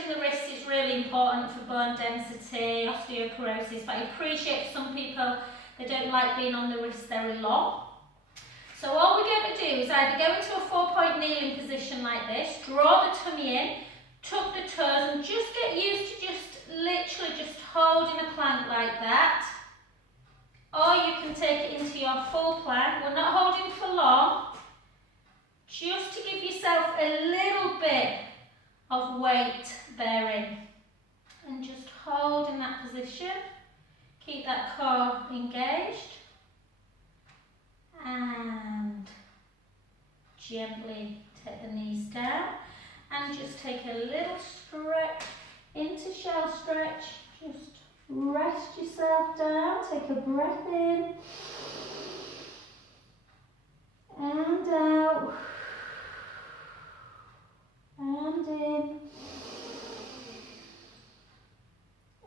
resting the wrists is really important for bone density, osteoporosis, but I appreciate for some people they don't like being on the wrist very long. So all we're going to do is either go into a 4-point kneeling position like this, draw the tummy in, tuck the toes, and just get used to literally just holding a plank like that. Or you can take it into your full plank. We're not holding for long, just to give yourself a little bit of weight bearing. And just hold in that position. Keep that core engaged. And gently take the knees down. And just take a little stretch into shell stretch. Just rest yourself down. Take a breath in. And out. And in.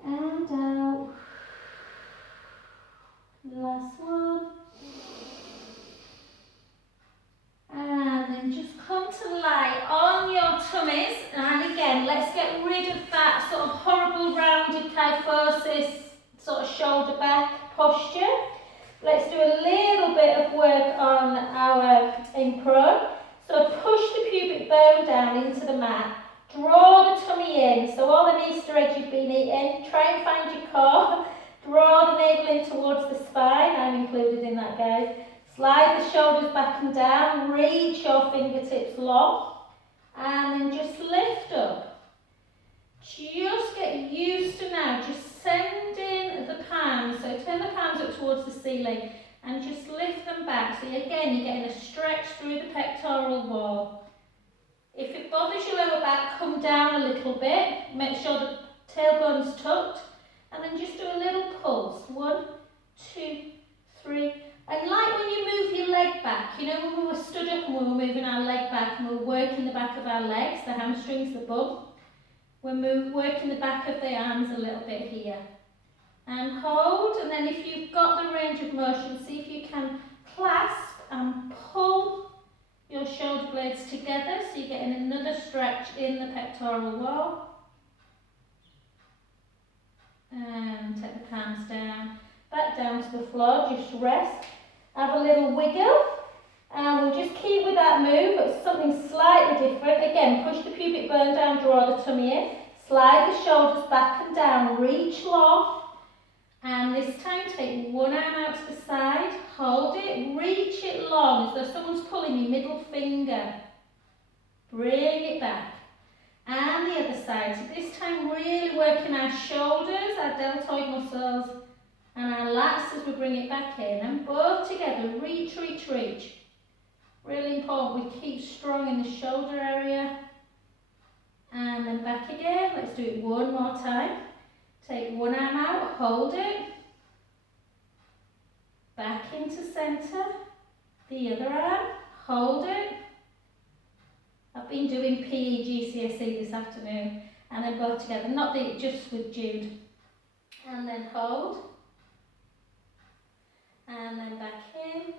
And out. Last one. And then just come to lie on your tummies. And again, let's get rid of that sort of horrible rounded kyphosis, sort of shoulder back posture. Let's do a little bit of work on our in prone. So push the pubic bone down into the mat. Draw the tummy in. So all the Easter eggs you've been eating, try and find your core. Draw the navel in towards the spine. I'm included in that, guys. Slide the shoulders back and down. Reach your fingertips long. And then just lift up. Just get used to now just sending the palms. So turn the palms up towards the ceiling and just lift them back. So again, you're getting a stretch through the pectoral wall. If it bothers your lower back, come down a little bit. Make sure the tailbone's tucked. And then just do a little pulse. 1, 2, 3. And like when you move your leg back, you know when we were stood up and we were moving our leg back and we were working the back of our legs, the hamstrings, the bum. We're working the back of the arms a little bit here. And hold, and then if you've got the range of motion, see if you can clasp and pull your shoulder blades together so you're getting another stretch in the pectoral wall. And take the palms down, back down to the floor, just rest. Have a little wiggle, and we'll just keep with that move, but something slightly different. Again, push the pubic bone down, draw the tummy in, slide the shoulders back and down, reach long, and this time take one arm out to the side, hold it, reach it long, as though someone's pulling your middle finger. Bring it back. And the other side. So this time really working our shoulders, our deltoid muscles, and our lats as we bring it back in. And both together, reach, reach, reach. Really important we keep strong in the shoulder area. And then back again. Let's do it one more time. Take one arm out, hold it. Back into centre. The other arm, hold it. I've been doing PE GCSE this afternoon, and then both together, not just with Jude. And then hold, and then back in,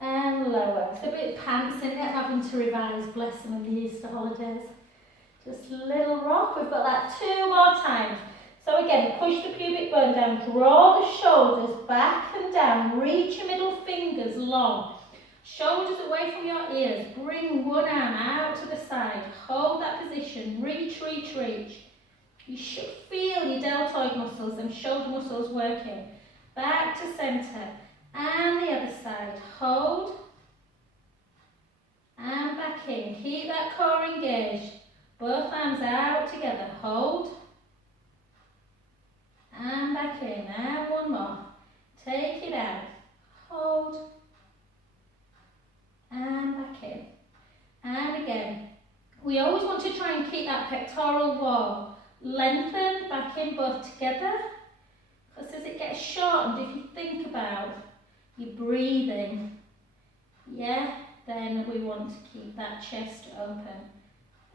and lower. It's a bit pants in it, having to revise, bless them, in the Easter holidays. Just a little rock. We've got that 2 more times. So again, push the pubic bone down, draw the shoulders back and down, reach your middle fingers long. Shoulders away from your ears. Bring one arm out to the side. Hold that position. Reach, reach, reach. You should feel your deltoid muscles and shoulder muscles working. Back to centre. And the other side. Hold. And back in. Keep that core engaged. Both arms out together. Hold. And back in. And one more. Take it out. Hold. And back in. And again, we always want to try and keep that pectoral wall lengthened back in, both together, because as it gets shortened, if you think about your breathing, yeah, then we want to keep that chest open.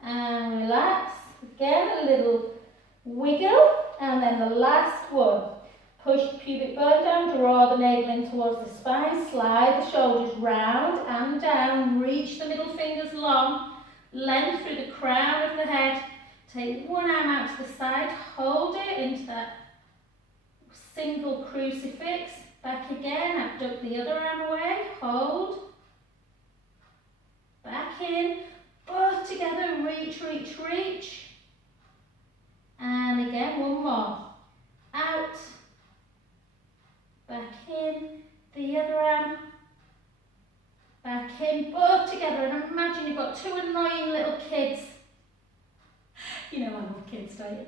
And relax. Again, a little wiggle, and then the last one. Push the pubic bone down, draw the navel in towards the spine, slide the shoulders round and down, reach the middle fingers long, length through the crown of the head Take one arm out to the side, hold it into that single crucifix. Back again, abduct the other arm away, hold. Back in, both together, reach, reach, reach. And again, one more. Out, back in, the other arm, back in, both together. And imagine you've got two annoying little kids. You know I love kids, don't you?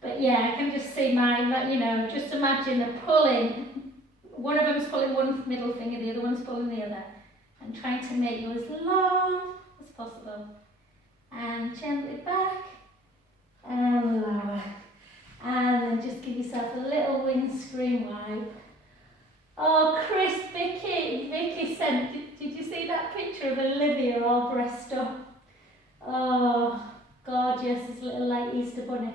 But yeah, I can just see mine, like, you know, just imagine they're pulling. One of them's pulling one middle finger, the other one's pulling the other. And trying to make you as long as possible. And gently back, and lower. And then just give yourself a little windscreen wipe. Oh, Chris, Vicky sent, did you see that picture of Olivia all dressed up? Oh, gorgeous, this little like Easter bunny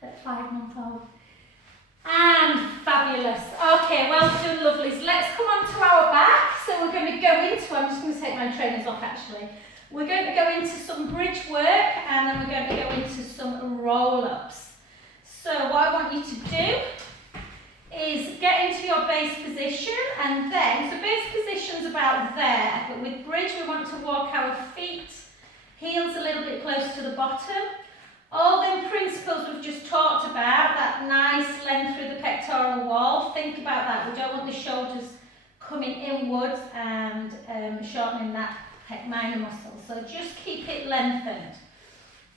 at 5 months old. And fabulous. Okay, well done, lovelies. Let's come on to our back. So we're going to go into, I'm just going to take my trainers off actually. We're going to go into some bridge work and then we're going to go into some roll-ups. So what I want you to do is get into your base position and then, so base position's about there, but with bridge we want to walk our feet, heels a little bit close to the bottom. All them principles we've just talked about, that nice length through the pectoral wall, think about that. We don't want the shoulders coming inwards and shortening that pec minor muscle. So just keep it lengthened.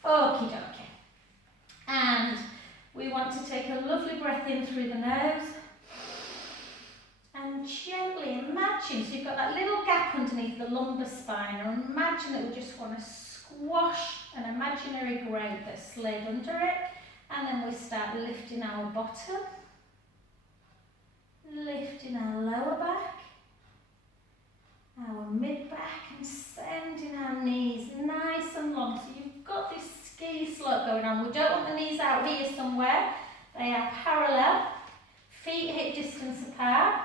Okie dokie. And we want to take a lovely breath in through the nose. And gently imagine, so you've got that little gap underneath the lumbar spine, or imagine that we just want to squash an imaginary grate that slid under it, and then we start lifting our bottom, lifting our lower back, our mid back, and sending our knees nice and long. So you've got this ski slope going on. We don't want the knees out here somewhere. They are parallel, feet hip distance apart,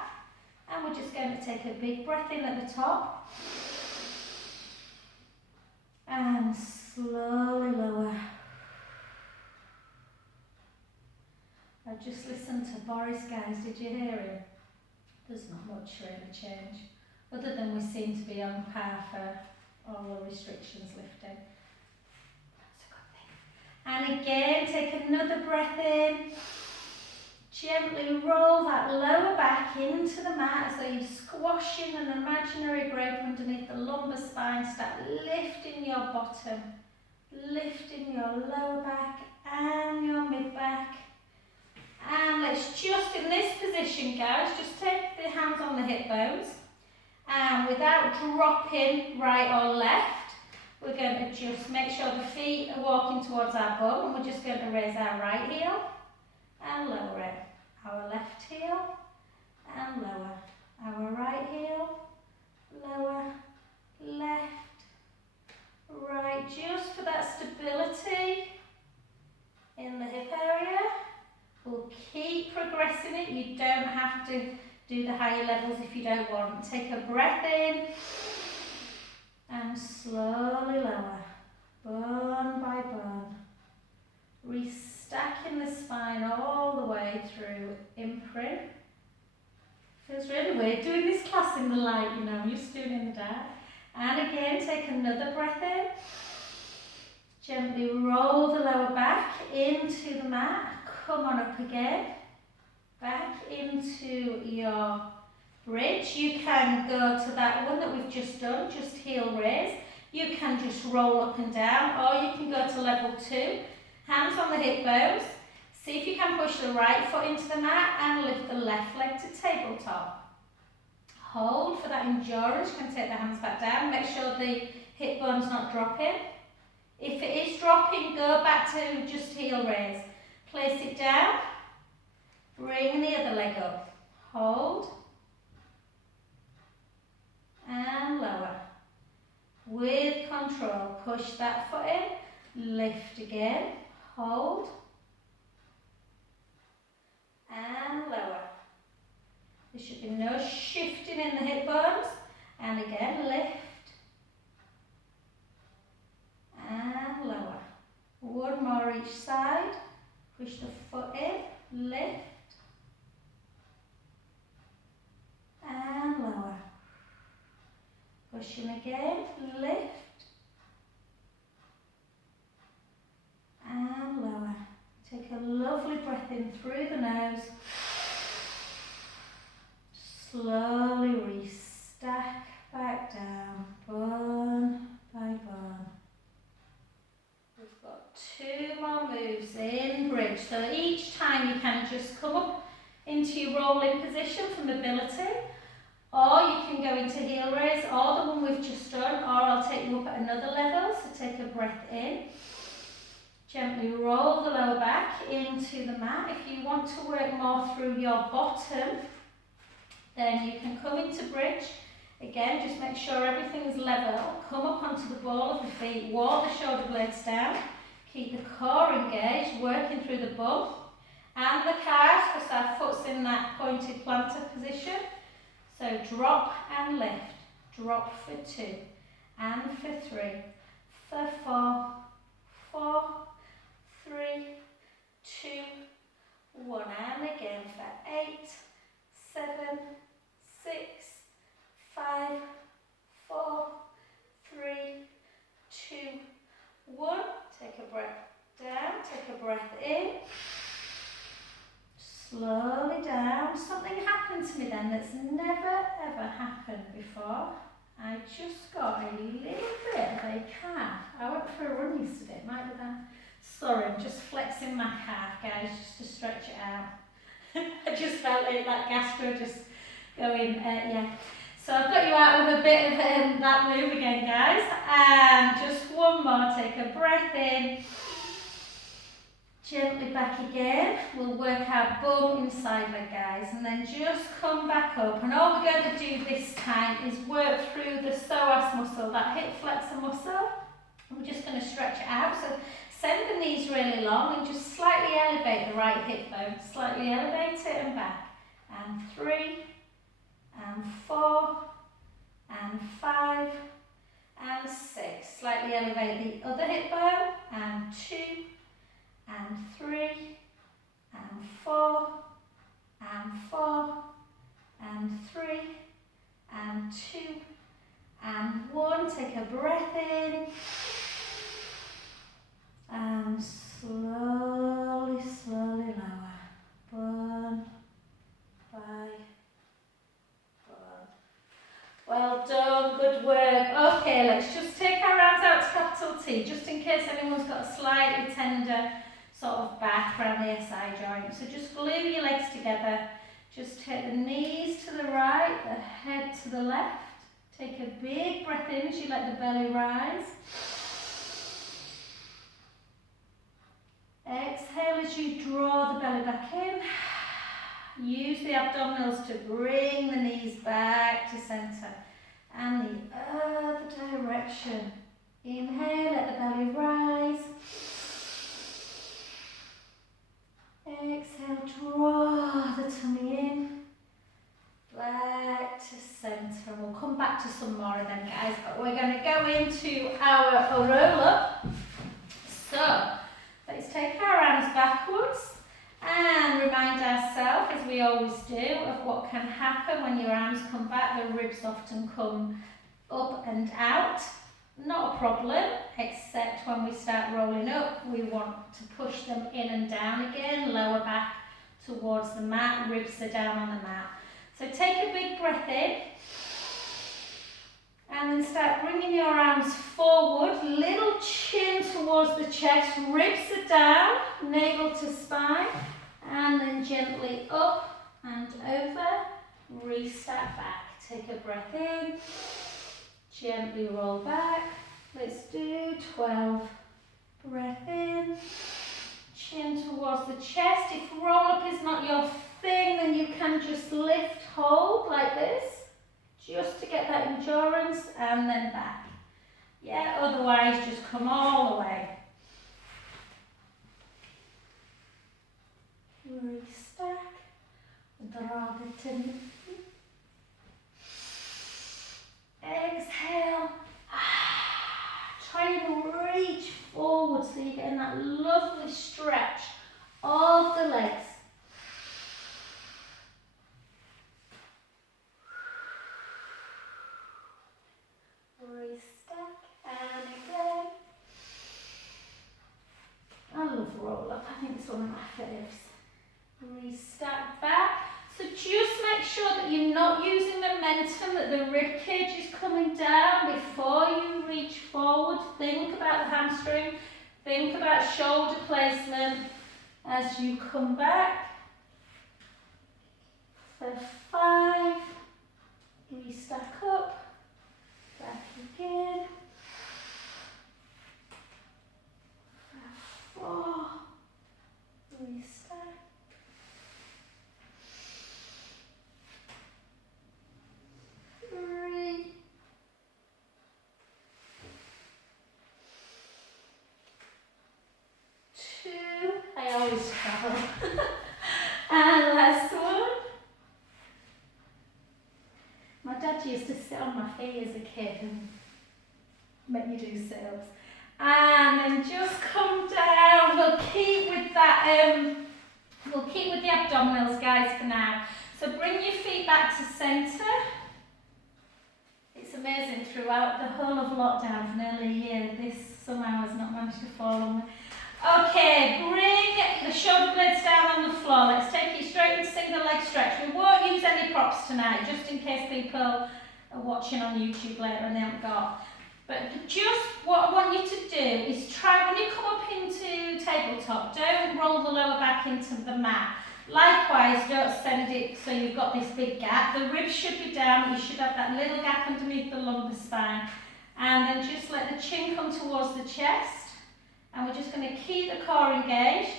and we're just going to take a big breath in at the top. And slowly lower. I just listened to Boris, guys. Did you hear him? There's not much really change, other than we seem to be on par for all the restrictions lifting. That's a good thing. And again, take another breath in. Gently roll that lower back into the mat, so you're squashing an imaginary grape underneath the lumbar spine. Start lifting your bottom, lifting your lower back and your mid back. And let's just, in this position guys, just take the hands on the hip bones, and without dropping right or left, we're going to just make sure the feet are walking towards our bum, and we're just going to raise our right heel and lower it. Our left heel and lower. Our right heel, lower, left, right, just for that stability in the hip area. We'll keep progressing it. You don't have to do the higher levels if you don't want. Take a breath in and slowly lower, bone by bone. Restacking the spine all the way through imprint. Feels really weird doing this class in the light, you know, I'm used to doing it in the dark. And again, take another breath in. Gently roll the lower back into the mat. Come on up again. Back into your bridge. You can go to that one that we've just done, just heel raise. You can just roll up and down, or you can go to level 2. Hands on the hip bones. See if you can push the right foot into the mat and lift the left leg to tabletop. Hold for that endurance. You can take the hands back down. Make sure the hip bone's not dropping. If it is dropping, go back to just heel raise. Place it down. Bring the other leg up. Hold. And lower. With control, push that foot in. Lift again. Hold. And lower. There should be no shifting in the hip bones. And again, lift. And lower. One more each side. Push the foot in, lift, and lower. Pushing again, lift, and lower. Take a lovely breath in through the nose. Slowly restack back down, bone by bone. We've got 2 more moves in bridge. So each time you can just come up into your rolling position for mobility, or you can go into heel raise, or the one we've just done, or I'll take you up at another level. So take a breath in. Gently roll the lower back into the mat. If you want to work more through your bottom, then you can come into bridge. Again, just make sure everything is level. Come up onto the ball of the feet, walk the shoulder blades down. Keep the core engaged, working through the bum and the calves, because our foot's in that pointed plantar position. So drop and lift. Drop for 2, and for 3, for 4, 4, 3, 2, 1, and again for 8, 7, 6, 5, 4, 3, 2, 1. Take a breath down, take a breath in. Slowly down. Something happened to me then that's never ever happened before. I just got a little bit of a calf. I went for a run yesterday, it might be that. Sorry, I'm just flexing my calf, guys, just to stretch it out. I just felt like that gastro just going, yeah. So I've got you out with a bit of that move again, guys. And just one more, take a breath in. Gently back again. We'll work our bum inside leg, guys, and then just come back up. And all we're going to do this time is work through the psoas muscle, that hip flexor muscle. We're just going to stretch it out. So send the knees really long and just slightly elevate the right hip bone. Slightly elevate it and back. And 3, and 4, and 5, and 6. Slightly elevate the other hip bone. And 2, and 3, and 4, and 4, and 3, and 2, and 1. Take a breath in. And slowly, slowly lower. Bone by bone. Well done, good work. Okay, let's just take our arms out to capital T, just in case anyone's got a slightly tender sort of back around the SI joint. So just glue your legs together. Just take the knees to the right, the head to the left. Take a big breath in as you let the belly rise. Exhale as you draw the belly back in. Use the abdominals to bring the knees back to center. And the other direction. Inhale, let the belly rise. Exhale, draw the tummy in. Back to center. And we'll come back to some more of them, guys. But we're going to go into our roll up. So, let's take our arms backwards and remind ourselves, as we always do, of what can happen when your arms come back. The ribs often come up and out. Not a problem, except when we start rolling up, we want to push them in and down again, lower back towards the mat, ribs are down on the mat. So take a big breath in, and then start bringing your arms forward, little chin towards the chest, ribs are down, navel to spine, and then gently up and over, restart back. Take a breath in. Gently roll back. Let's do 12. Breath in. Chin towards the chest. If roll up is not your thing, then you can just lift, hold like this, just to get that endurance, and then back. Yeah, otherwise just come all the way. Restack. Draw the tummy. Exhale. Try and reach forward so you're getting that lovely stretch of the legs. Restack and again. I love roll up, I think it's one of my faves. Restack back. So just make sure that you're not using momentum, that the rib cage is coming down before you reach forward. Think about the hamstring, think about shoulder placement as you come back. For 5, restack up, back again. 4, restack. 3, 2, I always travel. And last one. My dad used to sit on my feet as a kid and make me do sit-ups. And then just come down. We'll keep with that. We'll keep with the abdominals, guys, for now. So bring your feet back to centre. It's amazing, throughout the whole of lockdown for nearly a year, this somehow has not managed to fall on me. Okay, bring the shoulder blades down on the floor. Let's take it straight into single leg stretch. We won't use any props tonight, just in case people are watching on YouTube later and they haven't got. But just what I want you to do is try, when you come up into tabletop, don't roll the lower back into the mat. Likewise, don't send it so you've got this big gap. The ribs should be down, you should have that little gap underneath the lumbar spine. And then just let the chin come towards the chest. And we're just going to keep the core engaged.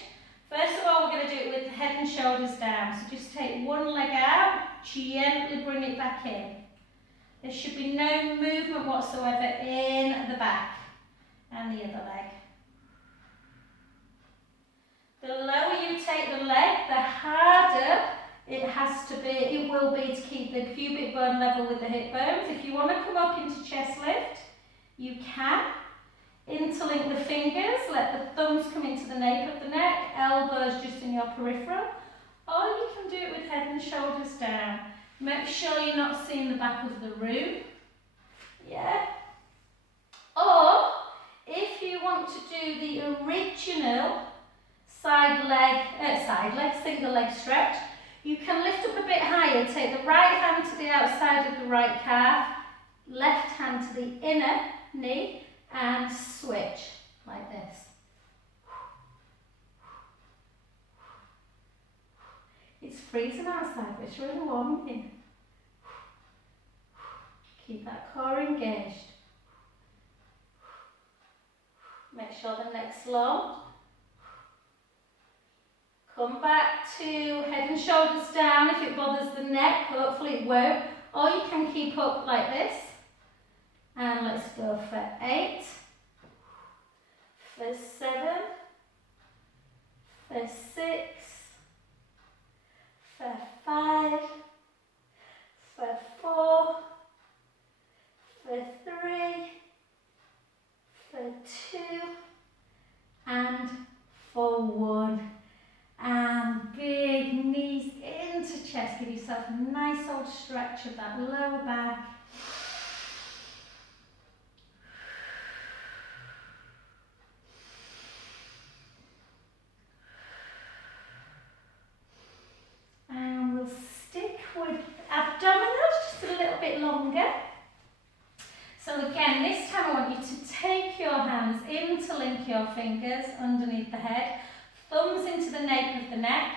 First of all, we're going to do it with the head and shoulders down. So just take one leg out, gently bring it back in. There should be no movement whatsoever in the back and the other leg. The lower you take the leg, the harder it will be to keep the pubic bone level with the hip bones. If you want to come up into chest lift, you can. Interlink the fingers, let the thumbs come into the nape of the neck, elbows just in your peripheral. Or you can do it with head and shoulders down. Make sure you're not seeing the back of the room. Yeah? Or, if you want to do the original single leg stretch, you can lift up a bit higher, take the right hand to the outside of the right calf, left hand to the inner knee, and switch like this. It's freezing outside, but it's really warm in here. Keep that core engaged. Make sure the neck's long. Come back to head and shoulders down. If it bothers the neck, hopefully it won't. Or you can keep up like this. And let's go for 8, for 7, for 6, for 5, for 4, for 3, for 2, and for 1. And big knees into chest. Give yourself a nice old stretch of that lower back. And we'll stick with abdominals just a little bit longer. So again, this time I want you to take your hands, interlink your fingers underneath the head, thumbs into the nape of the neck,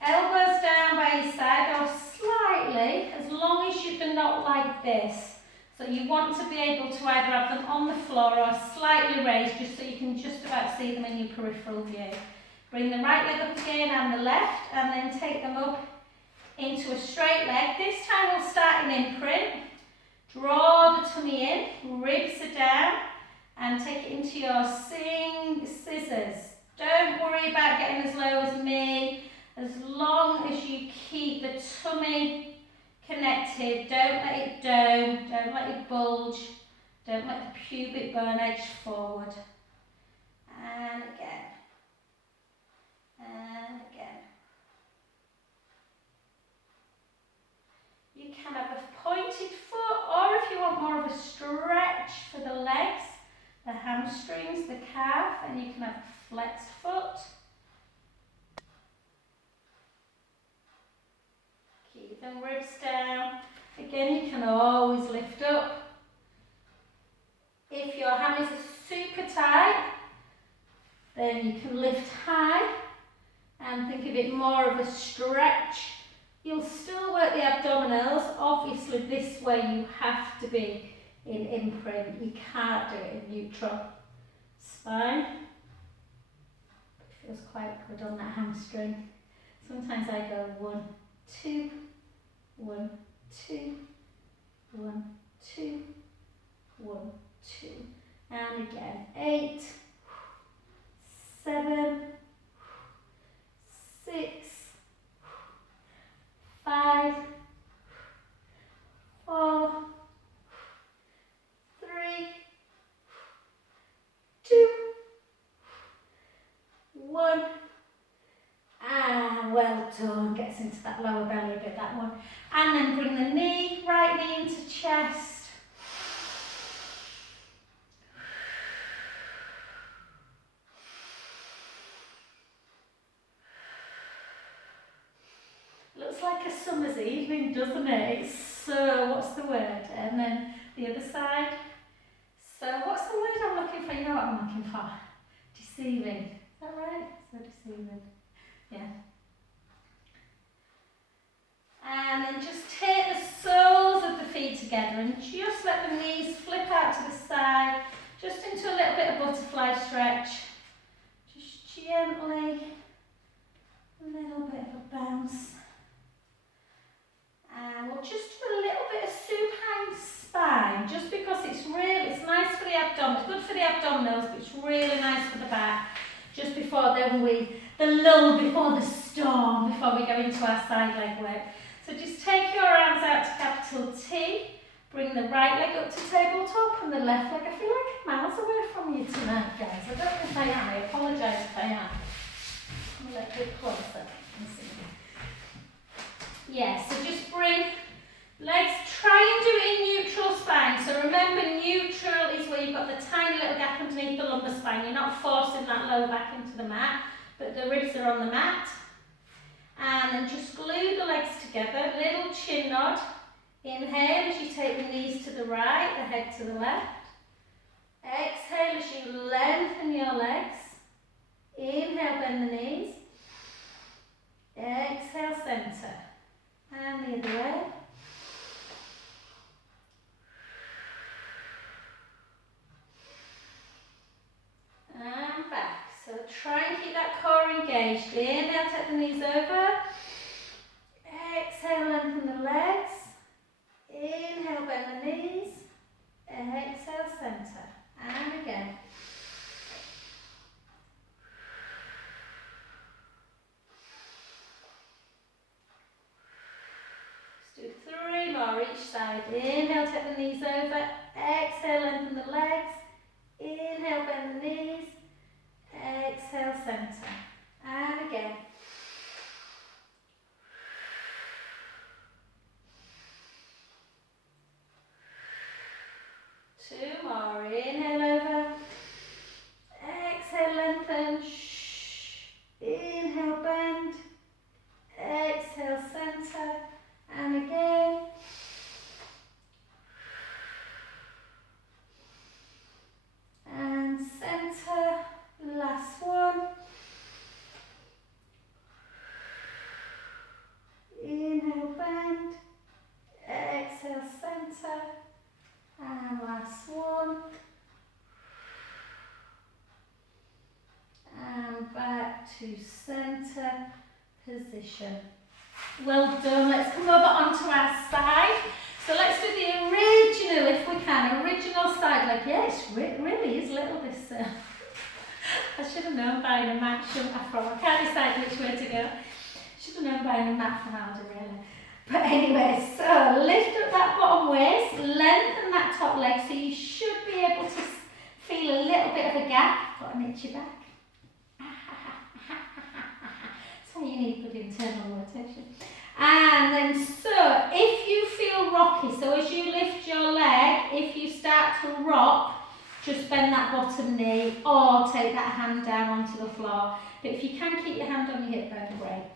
elbows down by your side or slightly, as long as they're not like this. So you want to be able to either have them on the floor or slightly raised, just so you can just about see them in your peripheral view. Bring the right leg up again and the left, and then take them up into a straight leg. This time we'll start in imprint. Draw the tummy in, ribs are down, and take it into your scissors. Don't worry about getting as low as me. As long as you keep the tummy connected, don't let it dome, don't let it bulge, don't let the pubic bone edge forward. And again. Keep them ribs down. Again, you can always lift up. If your hammies are super tight, then you can lift high and think of it more of a stretch. You'll still work the abdominals. Obviously, this way you have to be in imprint. You can't do it in neutral. Spine. It feels quite good on that hamstring. Sometimes I go 1, 2, 1, 2, 1, 2, 1, 2. And again, 8, 7, 6, 5, 4, 3, 2, 1. And well done. Gets into that lower belly a bit, that one. And then bring the knee, right knee into chest. Looks like a summer's evening, doesn't it? It's so, what's the word? And then the other side. So what's the word I'm looking for? You know what I'm looking for? Deceiving. Is that right? So deceiving. Yeah. And then just take the soles of the feet together and just let the knees flip out to the side, just into a little bit of butterfly stretch. Just gently, a little bit of a bounce. And we'll just do a little bit of supine spine, just because it's nice for the abdomen, it's good for the abdominals, but it's really nice for the back. Just before the lull before the storm, before we go into our side leg work. So just take your arms out to capital T, bring the right leg up to tabletop and the left leg. I feel like I'm miles away from you tonight, guys. I don't know if I am, I apologise if I am. I'm a little bit closer. Yeah, so just bring legs, try and do it in neutral spine. So remember, neutral is where you've got the tiny little gap underneath the lumbar spine. You're not forcing that lower back into the mat, but the ribs are on the mat. And then just glue the legs together, little chin nod. Inhale as you take the knees to the right, the head to the left. Exhale as you lengthen your legs. Inhale, bend the knees. Exhale, centre. And the other way. And back. So try and keep that core engaged. Inhale, take the knees over. Exhale, lengthen the legs. Inhale, bend the knees. Exhale, centre. And again. Let's do 3 more each side. Inhale, take the knees over. Exhale, lengthen the legs. Inhale, bend the knees. Exhale, centre. And again. Two more. Inhale over. Exhale, lengthen. Inhale, bend. Exhale, centre. And again. And centre. Last one. Inhale, bend. Exhale, centre. And last one. And back to centre position. Well done. Let's come over onto our side. So let's do the original, if we can, original side leg. Yes, it really is little this. I should have known buying a mat, shouldn't I? I can't decide which way to go. Should have known buying a mat from Aldi, really. But anyway, so lift up that bottom waist, lengthen that top leg, so you should be able to feel a little bit of a gap. Got an itchy back. So you need good internal rotation. And then, so if you feel rocky, so as you lift your leg, if you start to rock, just bend that bottom knee or take that hand down onto the floor. But if you can keep your hand on your hip, that'd be great.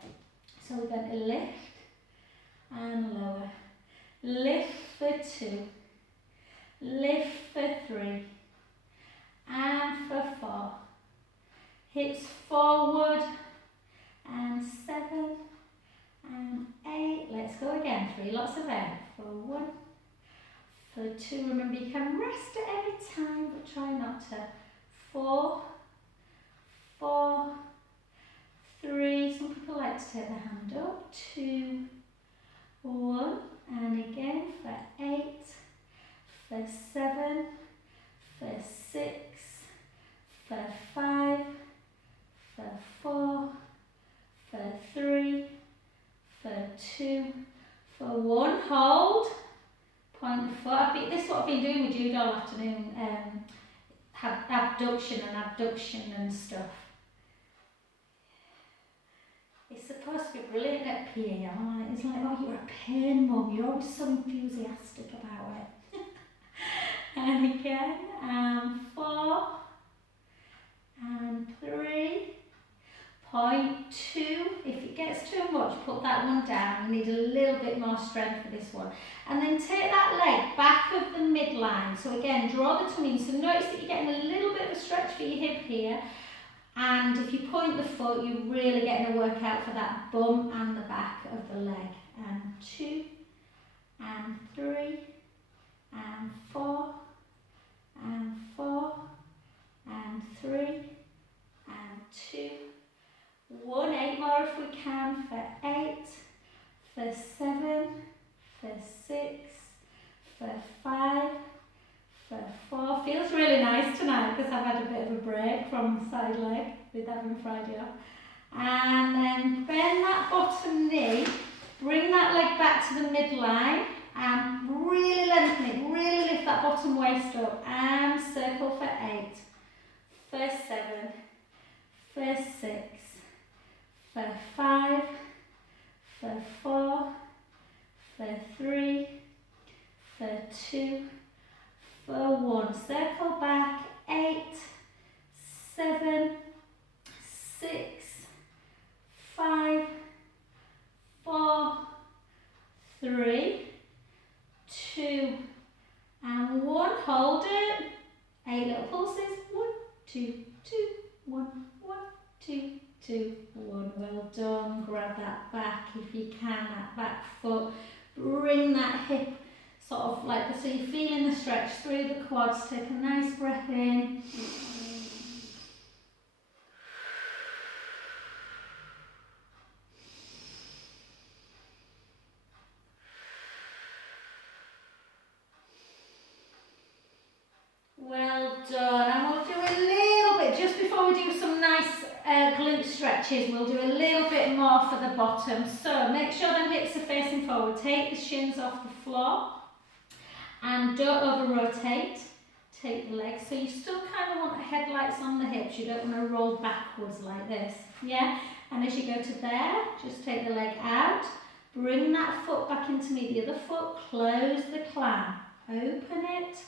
So we're going to lift and lower. Lift for 2, lift for 3, and for 4. Hips forward, and 7, and 8. Let's go again. 3 lots of air. For 1, for 2. Remember, you can rest at any time, but try not to. 4, 4, 3. Some people like to take the hand up. 2, 1, and again for 8, for 7, for 6, for 5, for 4, for 3, for 2, for 1. Hold. Point the foot. This is what I've been doing with you all afternoon. Abduction and stuff. It's supposed to be brilliant at PA. It's like, oh, you're a pain mum. You're always so enthusiastic about it. And again, and 4, and 3. Point 2. If it gets too much, put that one down. You need a little bit more strength for this one. And then take that leg back of the midline. So again, draw the tummy in. So notice that you're getting a little bit of a stretch for your hip here. And if you point the foot, you're really getting a workout for that bum and the back of the leg. And 2, and 3, and 4, and 4, and 3, and 2. 1, 8 more if we can, for 8, for 7, for 6, for 5, for 4. Feels really nice tonight because I've had a bit of a break from the side leg with having Friday off. And then bend that bottom knee, bring that leg back to the midline and really lengthen it, really lift that bottom waist up and circle for 8, for 7, for 6, for 5, for 4, for 3, for 2, for 1. Circle back, 8, 7, 6, 5, 4, 3, 2, and 1. Hold it. 8 little pulses. 1, 2, 2, 1, 1, 2, 2, 1. Well done. Grab that back if you can, that back foot. Bring that hip sort of like, so you're feeling the stretch through the quads. Take a nice breath in. Well done. And we'll do a little bit, just before we do some nice glute stretches, we'll do a little bit more for the bottom. So make sure the hips are facing forward. Take the shins off the floor and don't over rotate. Take the legs. So you still kind of want the headlights on the hips. You don't want to roll backwards like this. Yeah? And as you go to there, just take the leg out. Bring that foot back into me. The other foot, close the clam. Open it.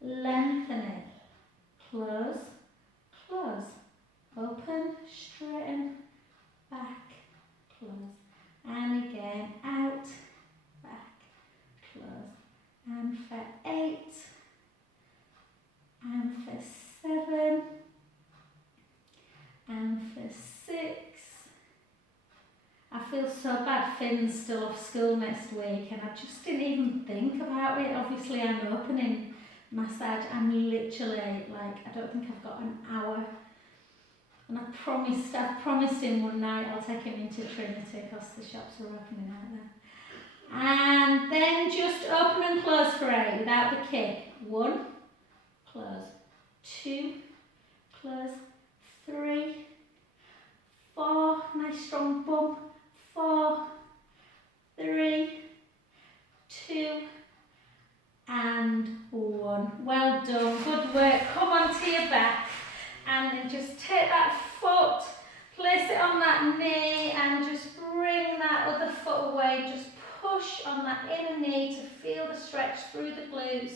Lengthen it. Close. Close. Open, straighten, back, close. And again, out, back, close. And for 8, and for 7, and for 6. I feel so bad. Finn's still off school next week and I just didn't even think about it. Obviously I'm opening massage. I'm literally like, I don't think I've got an hour. And I've promised him one night I'll take him into Trinity because the shops are opening out there. And then just open and close for 8 without the kick. 1, close. 2, close. 3, 4, nice strong bump. 4, 3, 2, and 1. Well done, good work. Come onto your back and then just take that foot, place it on that knee and just bring that other foot away. Just push on that inner knee to feel the stretch through the glutes.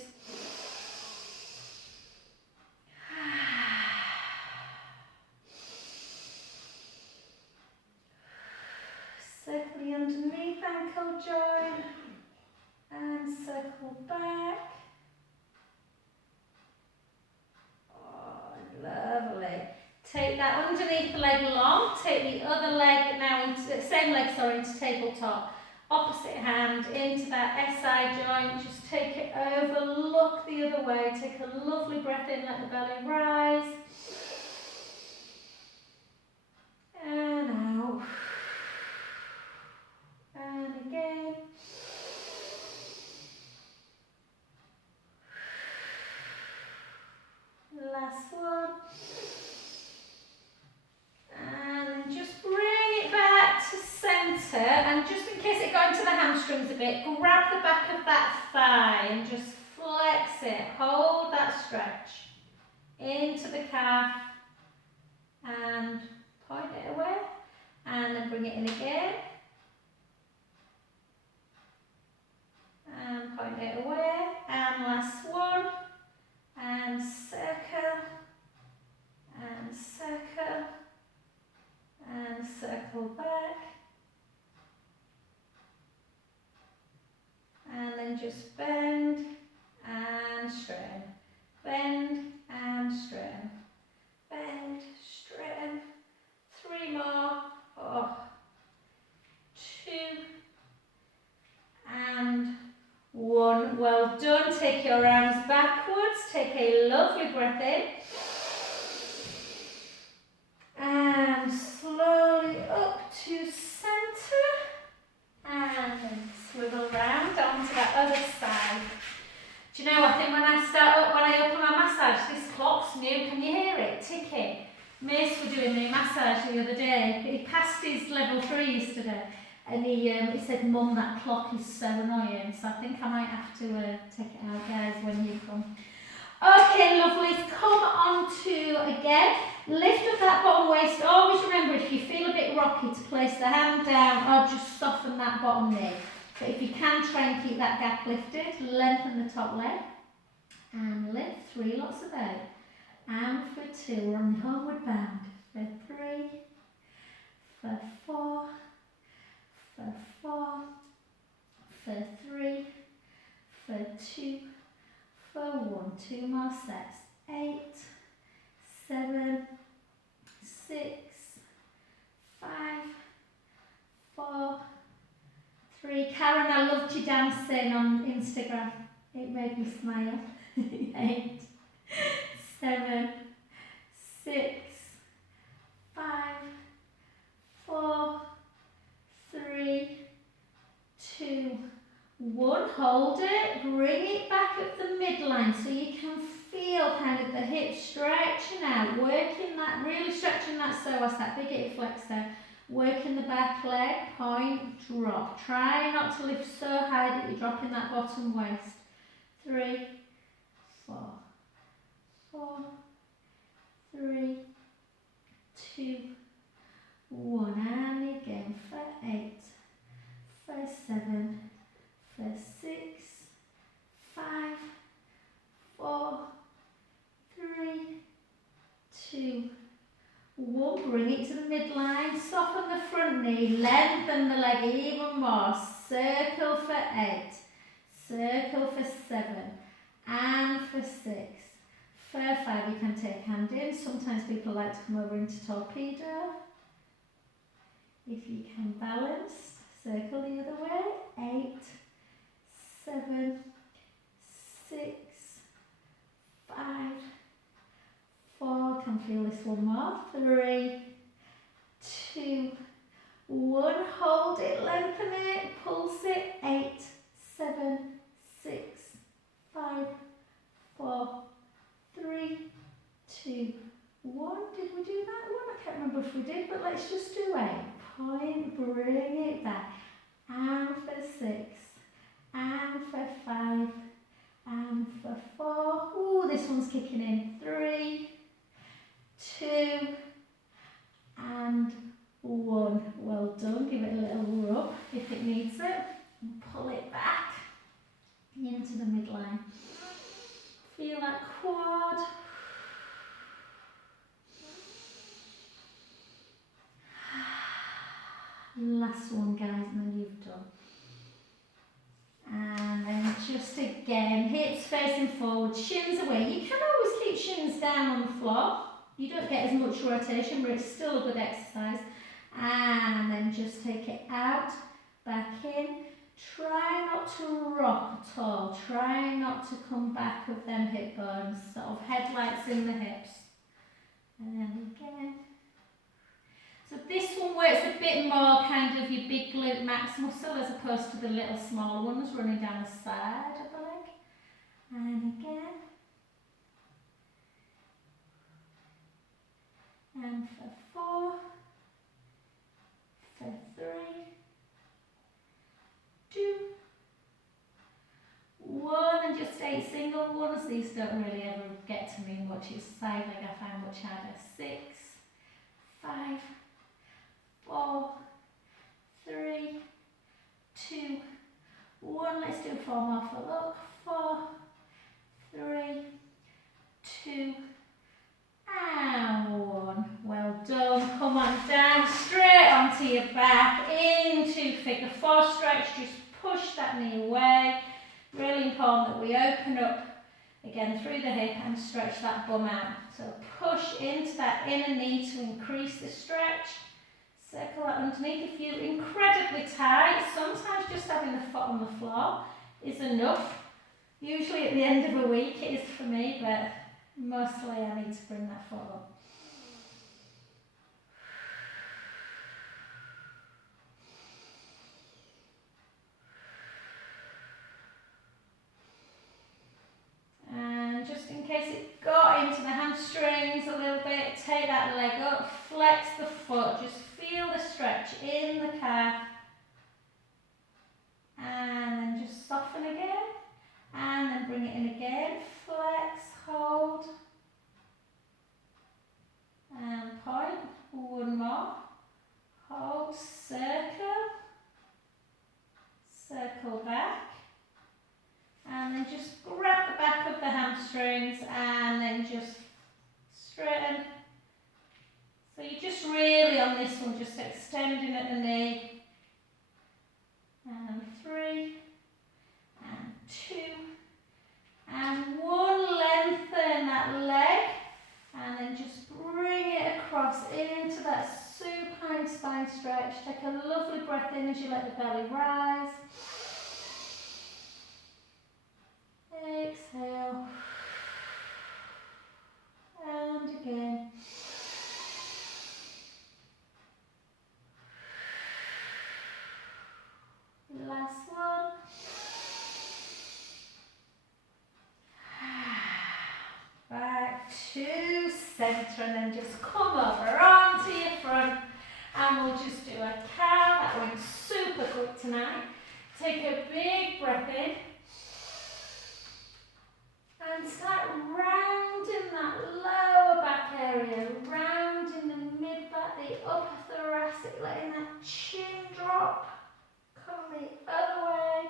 Circle your underneath ankle joint and circle back. Oh, lovely. Take that underneath the leg long, take the other leg now into, same leg, sorry, into tabletop. Opposite hand into that SI joint, just take it over, look the other way, take a lovely breath in, let the belly rise. And out. And again. Last one. And then just bring it back to centre, and just in case it got into the hamstrings a bit, grab the back of that thigh and just flex it. Hold that stretch into the calf and point it away, and then bring it in again and point it away, and last one, and circle and circle and circle back, and then just bend and straighten, bend and straighten, bend, straighten. 3 more. Oh, 2 and 1. Well done. Take your arms backwards. Take a lovely breath in. And slowly up to centre. And then swivel round onto that other side. Do you know, I think when I open my massage, this clock's new. Can you hear it ticking? Mace were doing the massage the other day. He passed his level 3 yesterday, and he said, "Mum, that clock is so annoying." So I think I might have to take it out, guys, when you come. Okay, lovelies, come on to again. Lift up that bottom waist. Always remember, if you feel a bit rocky, to place the hand down or just soften that bottom knee. But if you can, try and keep that gap lifted. Lengthen the top leg and lift. 3 lots of 8. And for 2, we're on the homeward bound. For 3, for 4, for 4, for 3, for 2, for 1. 2 more sets. 8, 7, 6, 5, 4, 3. Karen, I loved you dancing on Instagram. It made me smile. 8, 7, 6, 5, 4, 3, 2, 1. Hold it. Bring it back up the midline so you can feel kind of the hips stretching out, working that, really stretching that psoas, that big hip flexor. Working the back leg, point, drop. Try not to lift so high that you're dropping that bottom waist. 3, 4, 4, 3, 2, 1. And again for 8, for 7, for 6, 5, 4, 3, 2, 1. Bring it to the midline. Soften the front knee. Lengthen the leg even more. Circle for 8. Circle for 7. And for 6. For 5, you can take hand in. Sometimes people like to come over into torpedo. If you can balance, circle the other way. 8, 7, 6, 5, 4, can feel this one more. 3, 2, 1. Hold it, lengthen it, pulse it. 8, 7, 6, 5, 4, 3, 2, 1. Did we do that one? I can't remember if we did, but let's just do 8. Point, bring it back. And for 6, and for 5, and for 4. Ooh, this one's kicking in. 3, 2, and 1. Well done. Give it a little rub if it needs it. And pull it back into the midline. Feel that quad. Last one, guys, and then you done. And then just again, hips facing forward, shins away. You can always keep shins down on the floor. You don't get as much rotation, but it's still a good exercise. And then just take it out, back in. Try not to rock at all. Try not to come back with them hip bones, sort of headlights in the hips. And again. So this one works a bit more kind of your big glute max muscle as opposed to the little small ones running down the side of the leg. And again. And for 4, for 3, 2, 1, and just 8 single ones. These don't really ever get to me much. It's side leg I find much harder. 6, 5, 4, 3, 2, 1. Let's do 4 more for look. 4, 3, 2, and 1. Well done. Come on down, straight onto your back, into figure 4 stretch. Just push that knee away. Really important that we open up again through the hip and stretch that bum out. So push into that inner knee to increase the stretch. Circle that underneath. If you're incredibly tight, sometimes just having the foot on the floor is enough. Usually at the end of a week it is for me, but mostly I need to bring that foot up. And just in case it got into the hamstrings a little bit, take that leg up, flex the foot, just feel the stretch in the calf. And then just soften again. And then bring it in again, flex, hold. And point, 1 more. Hold, circle. Circle back. And then just grab the back of the hamstrings and then just straighten. So you're just really on this one, just extending at the knee. And 3, and 2, and 1. Lengthen that leg. And then just bring it across into that supine spine stretch. Take a lovely breath in as you let the belly rise. Exhale. And again. Last one. Back to centre and then just come over onto your front and we'll just do a cow. That went super quick tonight. Take a big breath in and start rounding that lower back area, rounding the mid back, the upper thoracic, letting that chin drop. Come the other way.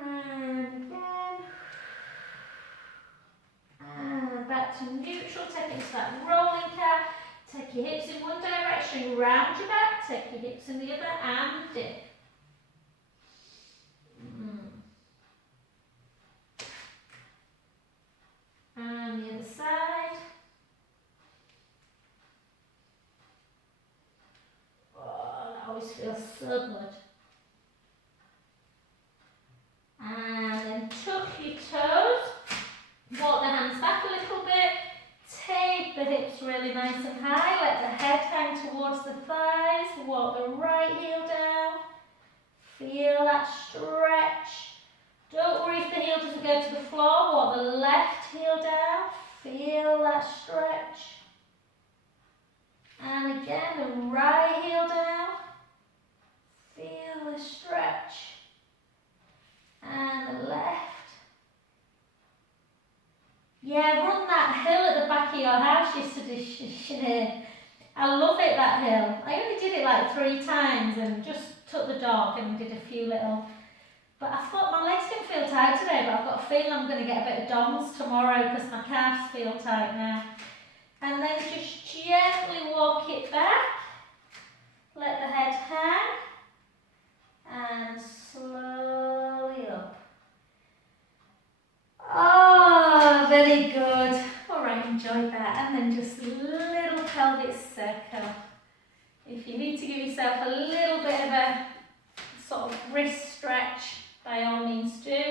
And again. And back to neutral, take into that rolling cow. Take your hips in one direction, round your back, take your hips in the other and dip. And the other side. Oh, that always feels so good. And then tuck your toes, walk the hands back a little bit, take the hips really nice and high, let the head hang towards the thighs, walk the right heel down, feel that stretch. Don't worry if the heel doesn't go to the floor, walk the left heel down, feel that stretch. And again, the right heel down, feel the stretch. And the left. Yeah, run that hill at the back of your house yesterday, Sinead. I love it, that hill. I only did it like 3 times and just took the dog and did a few little. But I thought my legs didn't feel tight today, but I've got a feeling I'm going to get a bit of DOMS tomorrow because my calves feel tight now. And then just gently walk it back. that, and then just little pelvic circle. If you need to give yourself a little bit of a sort of wrist stretch, by all means do.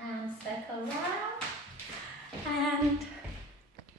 And circle round. And